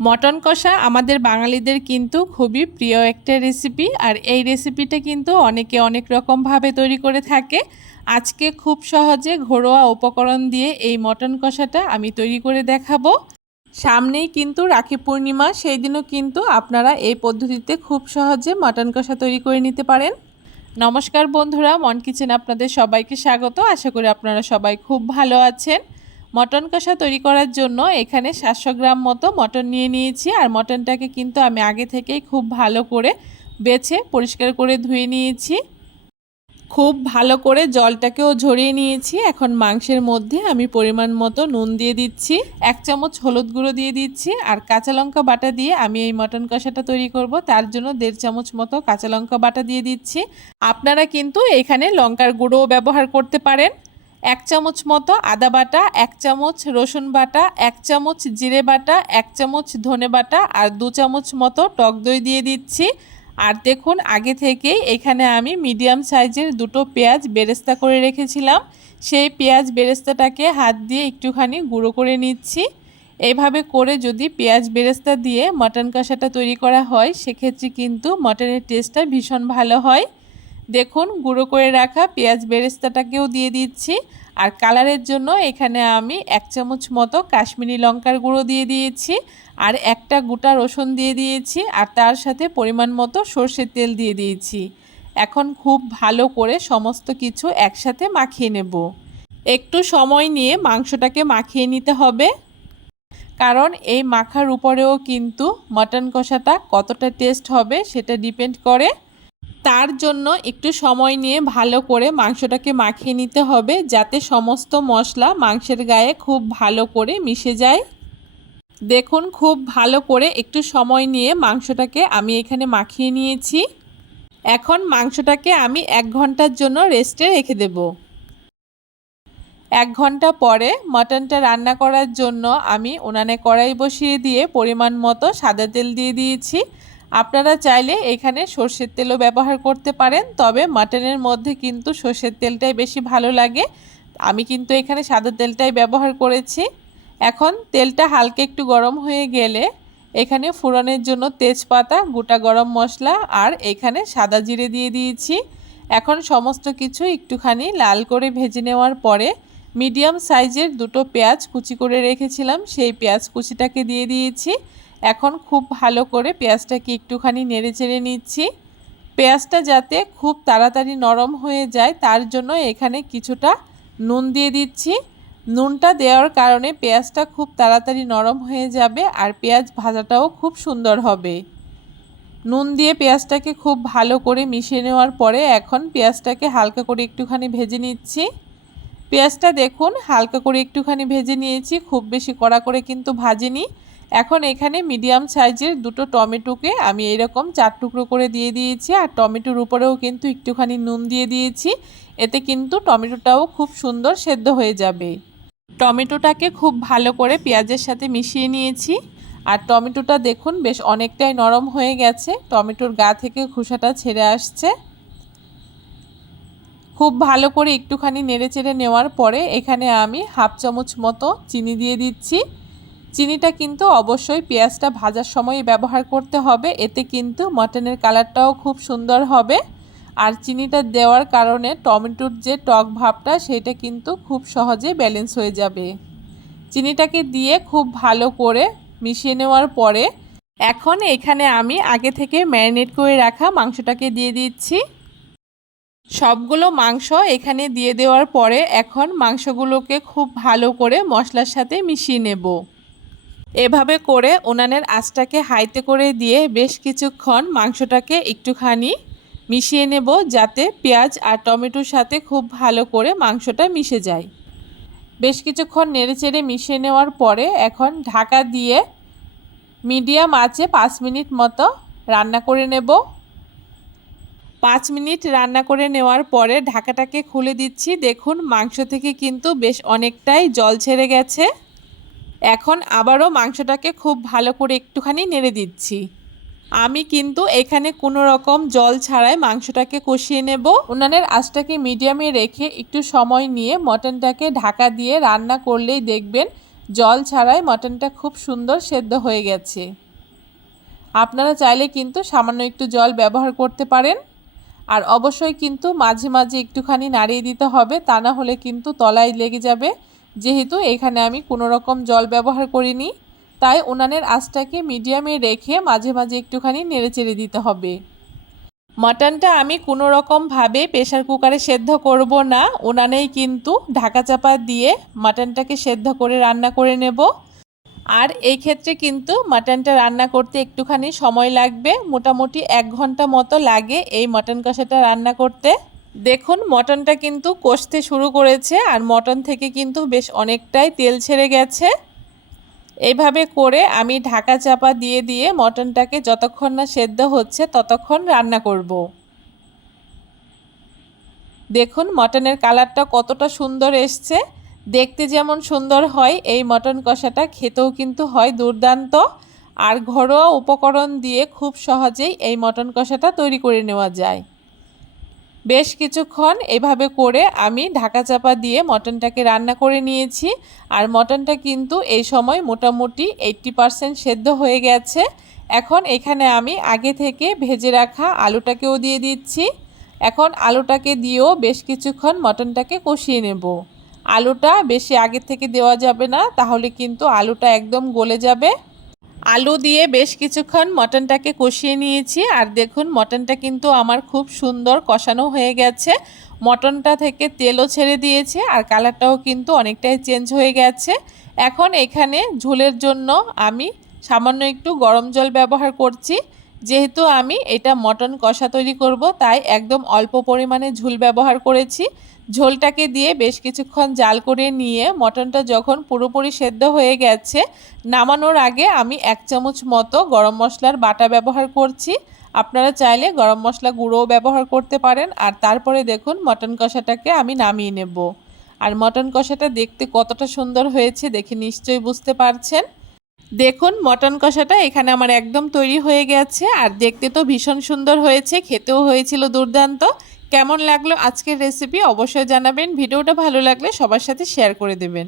Mutton কষা আমাদের বাঙালিদের কিন্তু খুবই প্রিয় একটা রেসিপি। আর এই রেসিপিটা কিন্তু অনেকে অনেক রকমভাবে তৈরি করে থাকে। আজকে খুব সহজে ঘরোয়া উপকরণ দিয়ে এই মটন কষাটা আমি তৈরি করে দেখাবো। সামনেই কিন্তু রাখি পূর্ণিমা, সেই দিনও কিন্তু আপনারা এই পদ্ধতিতে খুব সহজে মটন কষা তৈরি করে নিতে পারেন। নমস্কার বন্ধুরা, মন কিচেন আপনাদের সবাইকে স্বাগত। আশা করি আপনারা সবাই খুব ভালো আছেন। মটন কষা তৈরি করার জন্য এখানে 700 গ্রাম মতো মটন নিয়ে নিয়েছি। আর মটনটাকে কিন্তু আমি আগে থেকেই খুব ভালো করে বেছে পরিষ্কার করে ধুয়ে নিয়েছি। খুব ভালো করে জলটাকেও ঝরিয়ে নিয়েছি। এখন মাংসের মধ্যে আমি পরিমাণ মতো নুন দিয়ে দিচ্ছি, 1 চামচ হলুদ গুঁড়ো দিয়ে দিচ্ছি। আর কাঁচা লঙ্কা বাটা দিয়ে আমি এই মটন কষাটা তৈরি করব, তার জন্য 1.5 চামচ মতো কাঁচা লঙ্কা বাটা দিয়ে দিচ্ছি। আপনারা কিন্তু এখানে লঙ্কার গুঁড়োও ব্যবহার করতে পারেন। 1 চামচ মতো আদা বাটা, 1 চামচ রসুন বাটা, 1 চামচ জিরে বাটা, 1 চামচ ধনে বাটা আর 2 চামচ মতো টক দই দিয়ে দিচ্ছি। আর দেখুন, আগে থেকেই এখানে আমি মিডিয়াম সাইজের 2টো পেঁয়াজ বেরেস্তা করে রেখেছিলাম। সেই পেঁয়াজ বেরেস্তাটাকে হাত দিয়ে একটুখানি গুঁড়ো করে নিচ্ছি। এইভাবে করে যদি পেঁয়াজ বেরেস্তা দিয়ে মটন কষাটা তৈরি করা হয়, সেক্ষেত্রে কিন্তু মটনের টেস্টটা ভীষণ ভালো হয়। দেখুন, গুঁড়ো করে রাখা পেঁয়াজ বেরেস্তাটাকেও দিয়ে দিচ্ছি। আর কালারের জন্য এখানে আমি 1 চামচ মতো কাশ্মীরি লঙ্কার গুঁড়ো দিয়ে দিয়েছি। আর একটা গোটা রসুন দিয়ে দিয়েছি। আর তার সাথে পরিমাণ মতো সর্ষের তেল দিয়ে দিয়েছি। এখন খুব ভালো করে সমস্ত কিছু একসাথে মাখিয়ে নেব। একটু সময় নিয়ে মাংসটাকে মাখিয়ে নিতে হবে, কারণ এই মাখার উপরেও কিন্তু মটন কষাটা কতটা টেস্ট হবে সেটা ডিপেন্ড করে। তার জন্য একটু সময় নিয়ে ভালো করে মাংসটাকে মাখিয়ে নিতে হবে, যাতে সমস্ত মশলা মাংসের গায়ে খুব ভালো করে মিশে যায়। দেখুন, খুব ভালো করে একটু সময় নিয়ে মাংসটাকে আমি এখানে মাখিয়ে নিয়েছি। এখন মাংসটাকে আমি 1 ঘন্টার জন্য রেস্টে রেখে দেব। 1 ঘন্টা পরে মটনটা রান্না করার জন্য আমি উনানে কড়াই বসিয়ে দিয়ে পরিমাণ মতো সাদা তেল দিয়ে দিয়েছি। আপনারা চাইলে এখানে সর্ষের তেলও ব্যবহার করতে পারেন, তবে মটনের মধ্যে কিন্তু সর্ষের তেলটাই বেশি ভালো লাগে। আমি কিন্তু এখানে সাদা তেলটাই ব্যবহার করেছি। এখন তেলটা হালকা একটু গরম হয়ে গেলে এখানে ফোড়নের জন্য তেজপাতা, গোটা গরম মশলা আর এখানে সাদা জিরে দিয়ে দিয়েছি। এখন সমস্ত কিছু একটুখানি লাল করে ভেজে নেওয়ার পরে মিডিয়াম সাইজের 2টো পেঁয়াজ কুচি করে রেখেছিলাম, সেই পেঁয়াজ কুচিটাকে দিয়ে দিয়েছি। এখন খুব ভালো করে পেঁয়াজটাকে একটুখানি নেড়েচেড়ে নিচ্ছি। পেঁয়াজটা যাতে খুব তাড়াতাড়ি নরম হয়ে যায়, তার জন্য এখানে কিছুটা নুন দিয়ে দিচ্ছি। নুনটা দেওয়ার কারণে পেঁয়াজটা খুব তাড়াতাড়ি নরম হয়ে যাবে আর পেঁয়াজ ভাজাটাও খুব সুন্দর হবে। নুন দিয়ে পেঁয়াজটাকে খুব ভালো করে মিশিয়ে নেওয়ার পরে এখন পেঁয়াজটাকে হালকা করে একটুখানি ভেজে নিচ্ছি। পেঁয়াজটা দেখুন হালকা করে একটুখানি ভেজে নিয়েছি, খুব বেশি কড়া করে কিন্তু ভাজিনি। এখন এখানে মিডিয়াম সাইজের 2টো টমেটোকে আমি এরকম 4 টুকরো করে দিয়ে দিয়েছি। আর টমেটোর উপরেও কিন্তু একটুখানি নুন দিয়ে দিয়েছি, এতে কিন্তু টমেটোটাও খুব সুন্দর সেদ্ধ হয়ে যাবে। টমেটোটাকে খুব ভালো করে পেঁয়াজের সাথে মিশিয়ে নিয়েছি। আর টমেটোটা দেখুন বেশ অনেকটাই নরম হয়ে গেছে, টমেটোর গা থেকে খোসাটা ছেড়ে আসছে। খুব ভালো করে একটুখানি নেড়েচেড়ে নেওয়ার পরে এখানে আমি 1/2 চামচ মতো চিনি দিয়ে দিচ্ছি। চিনিটা কিন্তু অবশ্যই পেঁয়াজটা ভাজার সময় ব্যবহার করতে হবে, এতে কিন্তু মটনের কালারটাও খুব সুন্দর হবে। আর চিনিটা দেওয়ার কারণে টমেটোর যে টক ভাবটা সেটা কিন্তু খুব সহজে ব্যালেন্স হয়ে যাবে। চিনিটাকে দিয়ে খুব ভালো করে মিশিয়ে নেওয়ার পরে এখন এখানে আমি আগে থেকে ম্যারিনেট করে রাখা মাংসটাকে দিয়ে দিচ্ছি। সবগুলো মাংস এখানে দিয়ে দেওয়ার পরে এখন মাংসগুলোকে খুব ভালো করে মশলার সাথে মিশিয়ে নেব। এভাবে করে উনানের আঁচটাকে হাইতে করে দিয়ে বেশ কিছুক্ষণ মাংসটাকে একটুখানি মিশিয়ে নেব, যাতে পেঁয়াজ আর টমেটোর সাথে খুব ভালো করে মাংসটা মিশে যায়। বেশ কিছুক্ষণ নেড়েচেড়ে মিশিয়ে নেওয়ার পরে এখন ঢাকা দিয়ে মিডিয়াম আঁচে 5 মিনিট মতো রান্না করে নেব। 5 মিনিট রান্না করে নেওয়ার পরে ঢাকাটাকে খুলে দিচ্ছি। দেখুন, মাংস থেকে কিন্তু বেশ অনেকটাই জল ছেড়ে গেছে। এখন আবারও মাংসটাকে খুব ভালো করে একটুখানি নেড়ে দিচ্ছি। আমি কিন্তু এখানে কোনো রকম জল ছাড়াই মাংসটাকে কষিয়ে নেব। উনানের আঁচটাকে মিডিয়ামে রেখে একটু সময় নিয়ে মটনটাকে ঢাকা দিয়ে রান্না করলেই দেখবেন জল ছাড়াই মটনটা খুব সুন্দর সেদ্ধ হয়ে গেছে। আপনারা চাইলে কিন্তু সামান্য একটু জল ব্যবহার করতে পারেন। আর অবশ্যই কিন্তু মাঝে মাঝে একটুখানি নাড়িয়ে দিতে হবে, তা না হলে কিন্তু তলায় লেগে যাবে। যেহেতু এখানে আমি কোনো রকম জল ব্যবহার করিনি, তাই উনানের আঁচটাকে মিডিয়ামে রেখে মাঝে মাঝে একটুখানি নেড়েচেড়ে দিতে হবে। মাটনটা আমি কোনো রকমভাবে প্রেশার কুকারে সেদ্ধ করব না, উনানেই কিন্তু ঢাকা চাপা দিয়ে মাটনটাকে সেদ্ধ করে রান্না করে নেব। আর এই ক্ষেত্রে কিন্তু মাটনটা রান্না করতে একটুখানি সময় লাগবে, মোটামুটি 1 ঘন্টা মতো লাগে এই মটন কষাটা রান্না করতে। দেখুন মটনটা কিন্তু কষতে শুরু করেছে আর মটন থেকে কিন্তু বেশ অনেকটাই তেল ছেড়ে গেছে। এইভাবে করে আমি ঢাকা চাপা দিয়ে দিয়ে মটনটাকে যতক্ষণ না সেদ্ধ হচ্ছে ততক্ষণ রান্না করব। দেখুন মটনের কালারটা কতটা সুন্দর এসছে। দেখতে যেমন সুন্দর হয়, এই মটন কষাটা খেতেও কিন্তু হয় দুর্দান্ত। আর ঘরোয়া উপকরণ দিয়ে খুব সহজেই এই মটন কষাটা তৈরি করে নেওয়া যায়। বেশ কিছুক্ষণ এভাবে করে আমি ঢাকা চাপা দিয়ে মটনটাকে রান্না করে নিয়েছি। আর মটনটা কিন্তু এই সময় মোটামুটি 80% সেদ্ধ হয়ে গেছে। এখন এখানে আমি আগে থেকে ভেজে রাখা আলুটাকেও দিয়ে দিচ্ছি। এখন আলুটাকে দিয়েও বেশ কিছুক্ষণ মটনটাকে কষিয়ে নেব। আলুটা বেশি আগে থেকে দেওয়া যাবে না, তাহলে কিন্তু আলুটা একদম গলে যাবে। আলু দিয়ে বেশ কিছুক্ষণ মটনটাকে কষিয়ে নিয়েছি। আর দেখুন মটনটা কিন্তু আমার খুব সুন্দর কষানো হয়ে গেছে। মটনটা থেকে তেলও ছেড়ে দিয়েছে আর কালারটাও কিন্তু অনেকটাই চেঞ্জ হয়ে গেছে। এখন এখানে ঝোলের জন্য আমি সামান্য একটু গরম জল ব্যবহার করছি। যেহেতু আমি এটা মটন কষা তৈরি করব, তাই একদম অল্প পরিমাণে ঝোল ব্যবহার করেছি। ঝোলটাকে দিয়ে বেশ কিছুক্ষণ জাল করে নিয়ে মটনটা যখন পুরোপুরি সেদ্ধ হয়ে গেছে, নামানোর আগে আমি 1 চামচ মতো গরম মশলার বাটা ব্যবহার করছি। আপনারা চাইলে গরম মশলা গুঁড়োও ব্যবহার করতে পারেন। আর তারপরে দেখুন মটন কষাটাকে আমি নামিয়ে নেব। আর মটন কষাটা দেখতে কতটা সুন্দর হয়েছে দেখে নিশ্চয়ই বুঝতে পারছেন। দেখুন মটন কষাটা এখানে আমার একদম তৈরি হয়ে গেছে। আর দেখতে তো ভীষণ সুন্দর হয়েছে, খেতেও হয়েছিল দুর্দান্ত। কেমন লাগলো আজকের রেসিপি অবশ্যই জানাবেন। ভিডিওটা ভালো লাগলে সবার সাথে শেয়ার করে দেবেন।